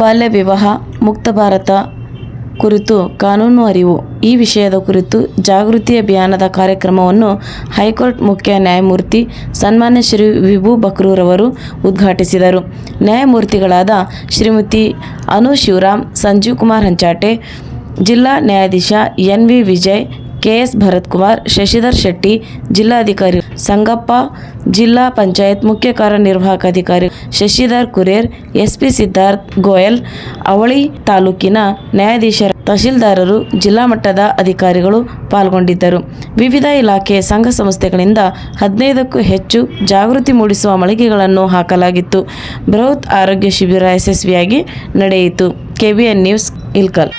ಬಾಲ್ಯ ವಿವಾಹ ಮುಕ್ತ ಭಾರತ ಕುರಿತು ಕಾನೂನು ಅರಿವು ಈ ವಿಷಯದ ಕುರಿತು ಜಾಗೃತಿ ಅಭಿಯಾನದ ಕಾರ್ಯಕ್ರಮವನ್ನು ಹೈಕೋರ್ಟ್ ಮುಖ್ಯ ನ್ಯಾಯಮೂರ್ತಿ ಸನ್ಮಾನ್ಯ ಶ್ರೀ ವಿಭು ಬಕ್ರೂರವರು ಉದ್ಘಾಟಿಸಿದರು. ನ್ಯಾಯಮೂರ್ತಿಗಳಾದ ಶ್ರೀಮತಿ ಅನು ಶಿವರಾಮ್, ಸಂಜೀವ್ ಕುಮಾರ್ ಹಂಚಾಟೆ, ಜಿಲ್ಲಾ ನ್ಯಾಯಾಧೀಶ ಎನ್.ವಿ. ವಿಜಯ್, ಕೆ.ಎಸ್. ಭರತ್ಕುಮಾರ್, ಶಶಿಧರ್ ಶೆಟ್ಟಿ, ಜಿಲ್ಲಾಧಿಕಾರಿ ಸಂಗಪ್ಪ, ಜಿಲ್ಲಾ ಪಂಚಾಯತ್ ಮುಖ್ಯ ಕಾರ್ಯನಿರ್ವಾಹಕ ಅಧಿಕಾರಿ ಶಶಿಧರ್ ಕುರೇರ್, ಎಸ್ಪಿ ಸಿದ್ಧಾರ್ಥ್ ಗೋಯಲ್, ಅವಳಿ ತಾಲೂಕಿನ ನ್ಯಾಯಾಧೀಶರ, ತಹಶೀಲ್ದಾರರು, ಜಿಲ್ಲಾ ಮಟ್ಟದ ಅಧಿಕಾರಿಗಳು ಪಾಲ್ಗೊಂಡಿದ್ದರು. ವಿವಿಧ ಇಲಾಖೆ ಸಂಘ ಸಂಸ್ಥೆಗಳಿಂದ 15ಕ್ಕೂ ಹೆಚ್ಚು ಜಾಗೃತಿ ಮೂಡಿಸುವ ಮಳಿಗೆಗಳನ್ನು ಹಾಕಲಾಗಿತ್ತು. ಬೃಹತ್ ಆರೋಗ್ಯ ಶಿಬಿರ ಯಶಸ್ವಿಯಾಗಿ ನಡೆಯಿತು. KBN news, Ilkal.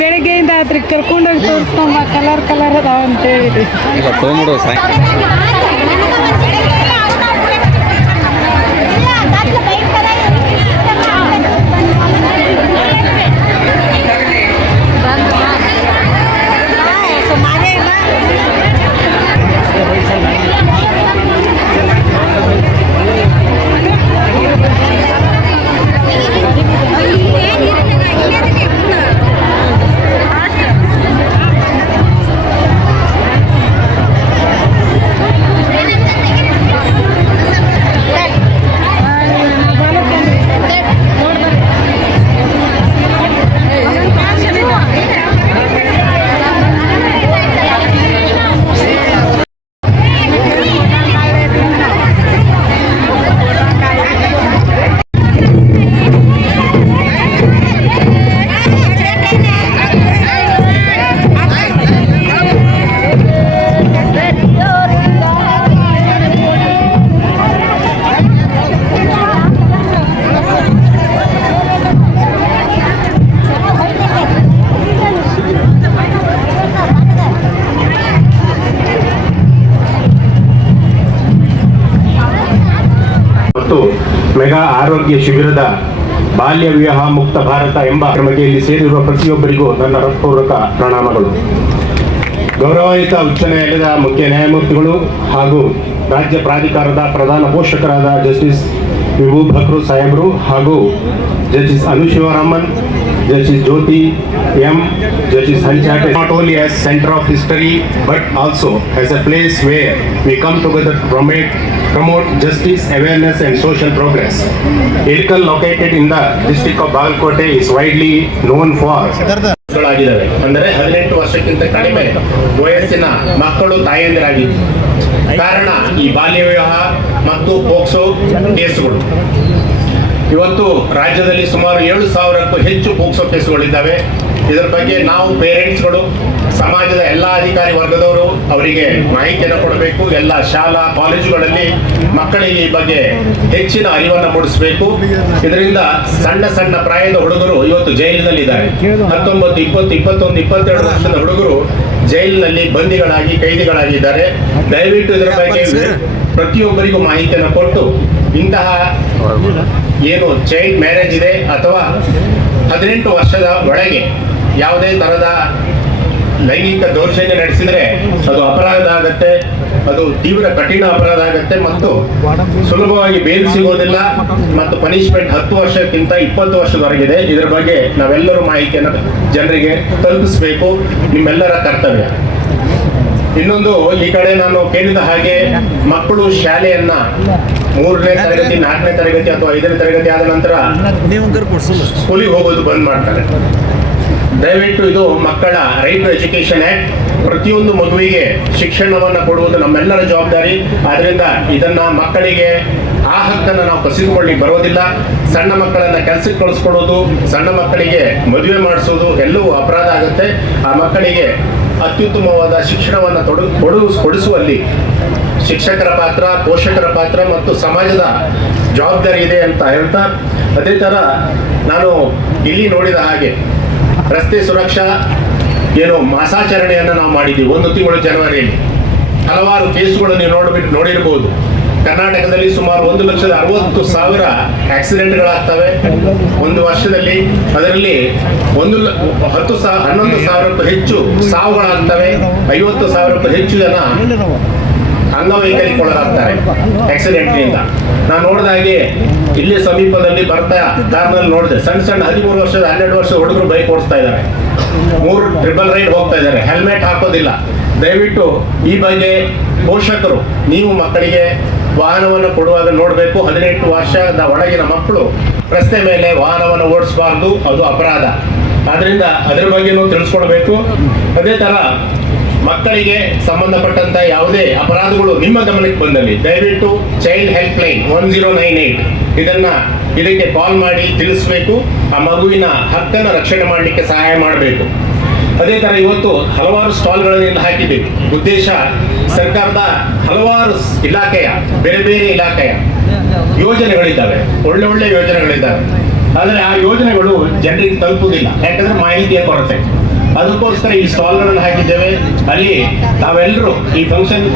ಬೆಳಗ್ಗೆಯಿಂದ ರಾತ್ರಿ ಕರ್ಕೊಂಡೋಗಿ ತೋರಿಸ್ಕೊಂಬ ಕಲರ್ ಅದಾವ ಅಂತೇಳಿ ಈಗ ತೊಗೊಂಬಿಡು ಮೆಗಾ ಆರೋಗ್ಯ ಶಿಬಿರದ ಬಾಲ್ಯ ವಿವಾಹ ಮುಕ್ತ ಭಾರತ ಎಂಬ ಕ್ರಮಕ್ಕೆ ಸೇರಿರುವ ಪ್ರತಿಯೊಬ್ಬರಿಗೂ ನನ್ನ ಹೃತ್ಪೂರ್ವಕ ಪ್ರಣಾಮಗಳು. ಗೌರವಾನ್ವಿತ ಉಚ್ಚ ನ್ಯಾಯಾಲಯದ ಮುಖ್ಯ ನ್ಯಾಯಮೂರ್ತಿಗಳು ಹಾಗೂ ರಾಜ್ಯ ಪ್ರಾಧಿಕಾರದ ಪ್ರಧಾನ ಪೋಷಕರಾದ ಜಸ್ಟಿಸ್ ವಿಭು ಬಕ್ರೂ ಸಾಹೇಬರು ಹಾಗೂ justice Anu Sivaraman, Justice Jyoti M, Justice Hanchate, not only as center of history but also as a place where we come together to promote justice, awareness and social progress. Irkal, located in the district of Bagalkote, is widely known for ಅಂದರೆ 18 ವರ್ಷಕ್ಕಿಂತ ಕಡಿಮೆ ವಯಸ್ಸಿನ ಮಕ್ಕಳು ತಾಯಂದಿರಾಗಿದ್ದು ಕಾರಣ ಈ ಬಾಲ್ಯ ವಿವಾಹ ಮತ್ತು ಪೋಕ್ಸೋ ಕೇಸುಗಳು. ಇವತ್ತು ರಾಜ್ಯದಲ್ಲಿ ಸುಮಾರು 7,000ಕ್ಕೂ ಹೆಚ್ಚು ಪೋಕ್ಸೋ ಕೇಸುಗಳಿದ್ದಾವೆ. ಇದರ ಬಗ್ಗೆ ನಾವು ಪೇರೆಂಟ್ಸ್ಗಳು, ಸಮಾಜದ ಎಲ್ಲ ಅಧಿಕಾರಿ ವರ್ಗದವರು ಅವರಿಗೆ ಮಾಹಿತಿಯನ್ನು ಕೊಡಬೇಕು. ಎಲ್ಲ ಶಾಲಾ ಕಾಲೇಜುಗಳಲ್ಲಿ ಮಕ್ಕಳಿಗೆ ಈ ಬಗ್ಗೆ ಹೆಚ್ಚಿನ ಅರಿವನ್ನು ಮೂಡಿಸಬೇಕು. ಇದರಿಂದ ಸಣ್ಣ ಸಣ್ಣ ಪ್ರಾಯದ ಹುಡುಗರು ಇವತ್ತು ಜೈಲಿನಲ್ಲಿದ್ದಾರೆ. 19, 20, 21, 22 ವರ್ಷದ ಹುಡುಗರು ಜೈಲಿನಲ್ಲಿ ಬಂದಿಗಳಾಗಿ, ಕೈದಿಗಳಾಗಿದ್ದಾರೆ. ದಯವಿಟ್ಟು ಇದರ ಬಗ್ಗೆ ಪ್ರತಿಯೊಬ್ಬರಿಗೂ ಮಾಹಿತಿಯನ್ನು ಕೊಟ್ಟು ಇಂತಹ ಏನು ಚೈಲ್ಡ್ ಮ್ಯಾರೇಜ್ ಇದೆ ಅಥವಾ 18 ವರ್ಷದ ಒಳಗೆ ಯಾವುದೇ ಥರದ ಲೈಂಗಿಕ ದೌರ್ಜನ್ಯ ನಡೆಸಿದರೆ ಅದು ಅಪರಾಧ ಆಗುತ್ತೆ. ಅದು ತೀವ್ರ ಕಠಿಣ ಅಪರಾಧ ಆಗುತ್ತೆ ಮತ್ತು ಸುಲಭವಾಗಿ ಬೇಲ್ ಸಿಗೋದಿಲ್ಲ ಮತ್ತು ಪನಿಷ್ಮೆಂಟ್ 10 ವರ್ಷಕ್ಕಿಂತ 20 ವರ್ಷದವರೆಗಿದೆ. ಇದರ ಬಗ್ಗೆ ನಾವೆಲ್ಲರೂ ಮಾಹಿತಿಯನ್ನು ಜನರಿಗೆ ತಲುಪಿಸಬೇಕು, ನಿಮ್ಮೆಲ್ಲರ ಕರ್ತವ್ಯ. ಇನ್ನೊಂದು, ಈ ಕಡೆ ನಾನು ಕೇಳಿದ ಹಾಗೆ ಮಕ್ಕಳು ಶಾಲೆಯನ್ನ 3ನೇ ತರಗತಿ, 4ನೇ ತರಗತಿ ಅಥವಾ 5ನೇ ತರಗತಿ ಆದ ನಂತರ ಸ್ಕೂಲಿಗೆ ಹೋಗೋದು ಬಂದ್ ಮಾಡ್ತಾರೆ. ದಯವಿಟ್ಟು ಇದು ಮಕ್ಕಳ ರೈಟ್ ಟು ಎಜುಕೇಶನ್ ಆಕ್ಟ್. ಪ್ರತಿಯೊಂದು ಮಗುವಿಗೆ ಶಿಕ್ಷಣವನ್ನು ಕೊಡುವುದು ನಮ್ಮೆಲ್ಲರ ಜವಾಬ್ದಾರಿ. ಆದ್ರಿಂದ ಇದನ್ನ ಮಕ್ಕಳಿಗೆ ಆ ಹಕ್ಕನ್ನು ನಾವು ಕಸಿದುಕೊಳ್ಳಿಕ್ಕೆ ಬರೋದಿಲ್ಲ. ಸಣ್ಣ ಮಕ್ಕಳನ್ನ ಕೆಲಸಕ್ಕೆ ಕಳಿಸ್ಕೊಡೋದು, ಸಣ್ಣ ಮಕ್ಕಳಿಗೆ ಮದುವೆ ಮಾಡಿಸೋದು ಎಲ್ಲವೂ ಅಪರಾಧ ಆಗುತ್ತೆ. ಆ ಮಕ್ಕಳಿಗೆ ಅತ್ಯುತ್ತಮವಾದ ಶಿಕ್ಷಣವನ್ನು ಕೊಡಿಸುವಲ್ಲಿ ಶಿಕ್ಷಕರ ಪಾತ್ರ, ಪೋಷಕರ ಪಾತ್ರ ಮತ್ತು ಸಮಾಜದ ಜವಾಬ್ದಾರಿ ಇದೆ ಅಂತ ಹೇಳ್ತಾ, ಅದೇ ಥರ ನಾನು ಇಲ್ಲಿ ನೋಡಿದ ಹಾಗೆ ರಸ್ತೆ ಸುರಕ್ಷಾ ಏನು ಮಾಸಾಚರಣೆಯನ್ನು ನಾವು ಮಾಡಿದ್ದೀವಿ 1 ತಿಂಗಳು ಜನವರಿಯಲ್ಲಿ. ಹಲವಾರು ಕೇಸುಗಳು ನೀವು ನೋಡಿರಬಹುದು. ಕರ್ನಾಟಕದಲ್ಲಿ ಸುಮಾರು 1,60,000 ಆಕ್ಸಿಡೆಂಟ್ಗಳಾಗ್ತವೆ ಒಂದು ವರ್ಷದಲ್ಲಿ. ಅದರಲ್ಲಿ 11,000ಕ್ಕೂ ಹೆಚ್ಚು ಸಾವುಗಳಾಗ್ತವೆ. 50,000ಕ್ಕೂ ಹೆಚ್ಚು ಜನ ಅಂಗವೈಕಲ್ಯಕ್ಕೊಳಗಾಗ್ತಾರೆ ಆಕ್ಸಿಡೆಂಟ್ನಿಂದ. ನಾನು ನೋಡಿದ ಹಾಗೆ ಇಲ್ಲಿ ಸಮೀಪದಲ್ಲಿ ಬರ್ತಾ ದಾರಿನಲ್ಲಿ ನೋಡಿದೆ, ಸಣ್ಣ 13 ವರ್ಷದ 12 ವರ್ಷದ ಹುಡುಗರು ಬೈಕ್ ಓಡಿಸ್ತಾ ಇದ್ದಾರೆ, 3 ಟ್ರಿಬಲ್ ರೈಡ್ ಹೋಗ್ತಾ ಇದ್ದಾರೆ, ಹೆಲ್ಮೆಟ್ ಹಾಕೋದಿಲ್ಲ. ದಯವಿಟ್ಟು ಈ ಬಗ್ಗೆ ಪೋಷಕರು ನೀವು ಮಕ್ಕಳಿಗೆ ವಾಹನವನ್ನು ಕೊಡುವಾಗ ನೋಡಬೇಕು. 18 ವರ್ಷದ ಒಳಗಿನ ಮಕ್ಕಳು ರಸ್ತೆ ಮೇಲೆ ವಾಹನವನ್ನು ಓಡಿಸಬಾರ್ದು, ಅದು ಅಪರಾಧ. ಆದ್ರಿಂದ ಅದರ ಬಗ್ಗೆನೂ ತಿಳಿಸ್ಕೊಡ್ಬೇಕು. ಅದೇ ತರ ಮಕ್ಕಳಿಗೆ ಸಂಬಂಧಪಟ್ಟಂತ ಯಾವುದೇ ಅಪರಾಧಗಳು ನಿಮ್ಮ ಗಮನಕ್ಕೆ ಬಂದಲ್ಲಿ ದಯವಿಟ್ಟು ಚೈಲ್ಡ್ ಹೆಲ್ಪ್ ಲೈನ್ 1098 ಇದಕ್ಕೆ ಕಾಲ್ ಮಾಡಿ ತಿಳಿಸ್ಬೇಕು. ಆ ಮಗುವಿನ ಹಕ್ಕನ್ನು ರಕ್ಷಣೆ ಮಾಡಲಿಕ್ಕೆ ಸಹಾಯ ಮಾಡಬೇಕು. ಅದೇ ತರ ಇವತ್ತು ಹಲವಾರು ಸ್ಟಾಲ್ಗಳನ್ನು ಹಾಕಿದ್ದೀವಿ. ಉದ್ದೇಶ ಸರ್ಕಾರದ ಹಲವಾರು ಇಲಾಖೆಯ ಬೇರೆ ಬೇರೆ ಇಲಾಖೆಯ ಯೋಜನೆಗಳಿದ್ದಾವೆ, ಒಳ್ಳೆ ಯೋಜನೆಗಳಿದ್ದಾವೆ. ಆದರೆ ಆ ಯೋಜನೆಗಳು ಜನರಿಗೆ ತಲುಪುವುದಿಲ್ಲ, ಯಾಕಂದ್ರೆ ಮಾಹಿತಿಯ ಕೊರತೆ. ಅದಕ್ಕೋಸ್ಕರ ಈ ಸ್ಟಾಲ್ಗಳನ್ನು ಹಾಕಿದ್ದೇವೆ. ಅಲ್ಲಿ ತಾವೆಲ್ಲರೂ ಈ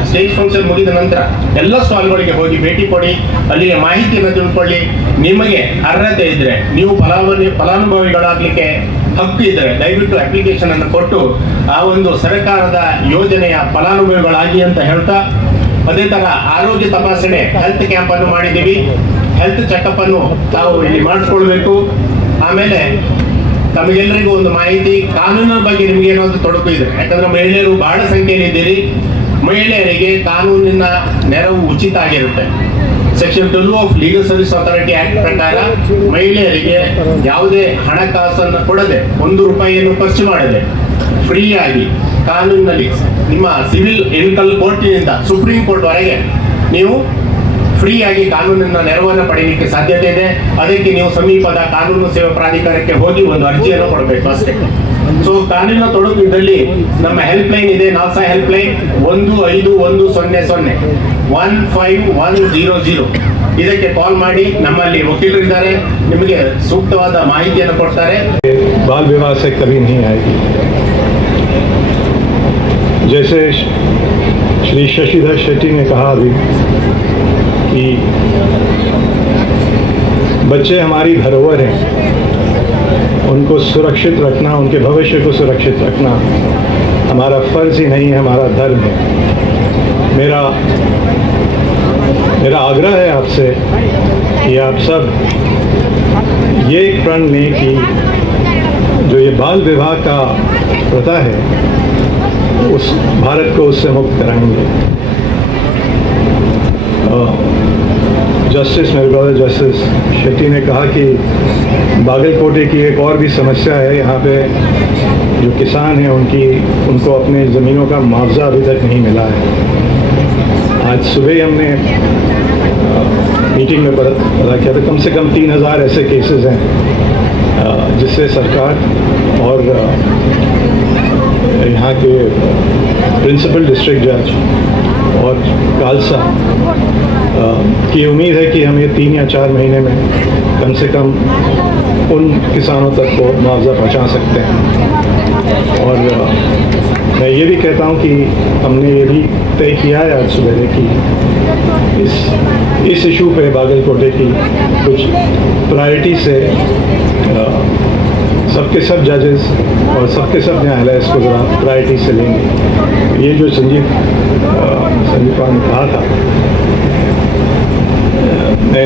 ಸ್ಟೇಜ್ ಫಂಕ್ಷನ್ ಮುಗಿದ ನಂತರ ಎಲ್ಲ ಸ್ಟಾಲ್ಗಳಿಗೆ ಹೋಗಿ ಭೇಟಿ ಕೊಡಿ, ಅಲ್ಲಿಗೆ ಮಾಹಿತಿಯನ್ನು ತಿಳ್ಕೊಳ್ಳಿ. ನಿಮಗೆ ಅರ್ಹತೆ ಇದ್ರೆ, ನೀವು ಫಲಾನುಭವಿಗಳಾಗಲಿಕ್ಕೆ ಹಕ್ಕು ಇದ್ದರೆ ದಯವಿಟ್ಟು ಅಪ್ಲಿಕೇಶನ್ ಅನ್ನು ಕೊಟ್ಟು ಆ ಒಂದು ಸರ್ಕಾರದ ಯೋಜನೆಯ ಫಲಾನುಭವಿಗಳಾಗಿ ಅಂತ ಹೇಳ್ತಾ, ಅದೇ ತರ ಆರೋಗ್ಯ ತಪಾಸಣೆ ಹೆಲ್ತ್ ಕ್ಯಾಂಪ್ ಅನ್ನು ಮಾಡಿದ್ದೀವಿ. ಹೆಲ್ತ್ ಚೆಕಪ್ ಅನ್ನು ತಾವು ಇಲ್ಲಿ ಮಾಡಿಸ್ಕೊಳ್ಬೇಕು. ಆಮೇಲೆ ತಮಗೆಲ್ಲರಿಗೂ ಒಂದು ಮಾಹಿತಿ, ಕಾನೂನಿನ ಬಗ್ಗೆ ನಿಮ್ಗೆ ಏನಾದ್ರು ತೊಡಕು ಇದೆ, ಯಾಕಂದ್ರೆ ಮಹಿಳೆಯರು ಬಹಳ ಸಂಖ್ಯೆಯಲ್ಲಿ ಇದ್ದೀರಿ. ಮಹಿಳೆಯರಿಗೆ ಕಾನೂನಿನ ನೆರವು ಉಚಿತ ಆಗಿರುತ್ತೆ. Section 12 of legal service authority act ಪ್ರಕಾರ ಮಹಿಳೆಯರಿಗೆ ಯಾವುದೇ ಹಣಕಾಸನ್ನು ಕೊಡದೆ, 1 ರೂಪಾಯಿಯನ್ನು ಖರ್ಚು ಮಾಡದೆ ಫ್ರೀ ಆಗಿ ಕಾನೂನಿನಲ್ಲಿ ನಿಮ್ಮ ಸಿವಿಲ್ ಎಮಿಕಲ್ ಕೋರ್ಟಿನಿಂದ ಸುಪ್ರೀಂ ಕೋರ್ಟ್ ವರೆಗೆ ನೀವು ಫ್ರೀ ಆಗಿ ಕಾನೂನಿನ ನೆರವನ್ನು ಪಡೆಯಲಿಕ್ಕೆ ಸಾಧ್ಯತೆ ಇದೆ. ಅದಕ್ಕೆ ನೀವು ಸಮೀಪದ ಕಾನೂನು ಸೇವಾ ಪ್ರಾಧಿಕಾರಕ್ಕೆ ಹೋಗಿ ಒಂದು ಅರ್ಜಿಯನ್ನು ಕೊಡಬೇಕು ಅಷ್ಟೇ. ಸೊ ಕಾನೂನಿನ ತೊಡಕು ಇದ್ದಲ್ಲಿ ನಮ್ಮ ಹೆಲ್ಪ್ ಲೈನ್ ಇದೆ, ನಾಸಾ ಹೆಲ್ಪ್ ಲೈನ್ 1510 15100 ಇದಕ್ಕೆ ಕಾಲ್ ಮಾಡಿ. ನಮ್ಮಲ್ಲಿ ವಕೀಲರು ಇದ್ದಾರೆ, ನಿಮಗೆ ಸೂಕ್ತವಾದ ಮಾಹಿತಿಯನ್ನು ಕೊಡ್ತಾರೆ. बाल विवाह से कभी नहीं आएगी। जैसे श्री शशिधर शेट्टी ने कहा अभी कि बच्चे हमारी धरोहर हैं, उनको सुरक्षित रखना, उनके भविष्य को सुरक्षित रखना हमारा फर्ज ही नहीं है, हमारा धर्म है। मेरा आग्रह है आपसे कि आप सब ये एक प्रण लें कि जो ये बाल विवाह का प्रथा है उस भारत को उससे मुक्त कराएंगे। जस्टिस मेरे ब्रदर जस्टिस शेट्टी ने कहा कि बागलकोटे की एक और भी समस्या है, यहाँ पे जो किसान हैं उनको अपने ज़मीनों का मुआवजा अभी तक नहीं मिला है। आज सुबह हमने मीटिंग में पता किया था, कम से कम 3000 ऐसे केसेस हैं जिससे सरकार और यहाँ के प्रिंसिपल डिस्ट्रिक्ट जज और खालसा की उम्मीद है कि हम ये 3 या 4 महीने में कम से कम उन किसानों तक को मुआवजा पहुँचा सकते हैं। और मैं ये भी कहता हूँ कि हमने ये भी तय किया है आज सुबह कि इस इशू पे बागलकोटे की कुछ प्रायोरिटी से सबके सब जजेस और सबके सब न्यायालय इसको ज़रा प्रायोरिटी से लेंगे। ये जो संजीव पाल ने कहा था